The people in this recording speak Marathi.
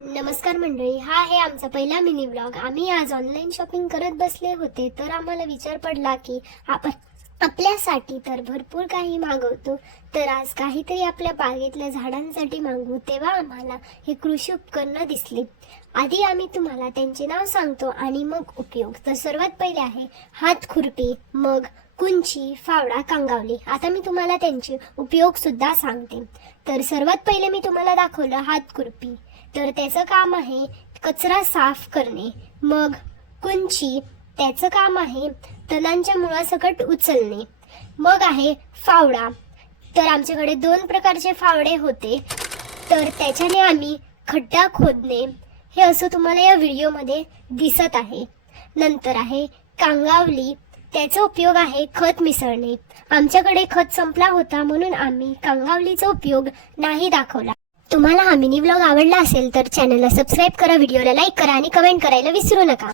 नमस्कार मंडळी, हा आहे आमचा पहिला मिनी व्लॉग। आम्ही आज ऑनलाईन शॉपिंग करत बसले होते, तर आम्हाला विचार पडला की आपण आपल्यासाठी तर भरपूर काही मागवतो, तर आज काहीतरी आपल्या बागेतल्या झाडांसाठी मागवू। तेव्हा आम्हाला हे कृषी उपकरणं दिसली। आधी आम्ही तुम्हाला त्यांचे नाव सांगतो आणि मग उपयोग। तर सर्वात पहिले आहे हात खुरपी, मग कुंची, फावडा, कांगावली। आता मी तुम्हाला त्यांचे उपयोग सुद्धा सांगते। तर सर्वात पहिले मी तुम्हाला दाखवलं हात खुरपी, तर त्याचं काम आहे कचरा साफ करणे। मग कुंची, त्याचं काम आहे तणांच्या मुळासकट उचलणे। मग आहे फावडा, तर आमच्याकडे 2 प्रकारचे फावडे होते, तर त्याच्याने आम्ही खड्डा खोदणे, हे असं तुम्हाला या व्हिडिओमध्ये दिसत आहे। नंतर आहे कांगावली, त्याचा उपयोग आहे खत मिसळणे। आमच्याकडे खत संपला होता म्हणून आम्ही कांगावलीचा उपयोग नाही दाखवला। तुम्हाला हा मिनी व्लॉग आवडला असेल तर चॅनलला सबस्क्राईब करा, व्हिडिओला लाईक करा आणि कमेंट करायला विसरू नका।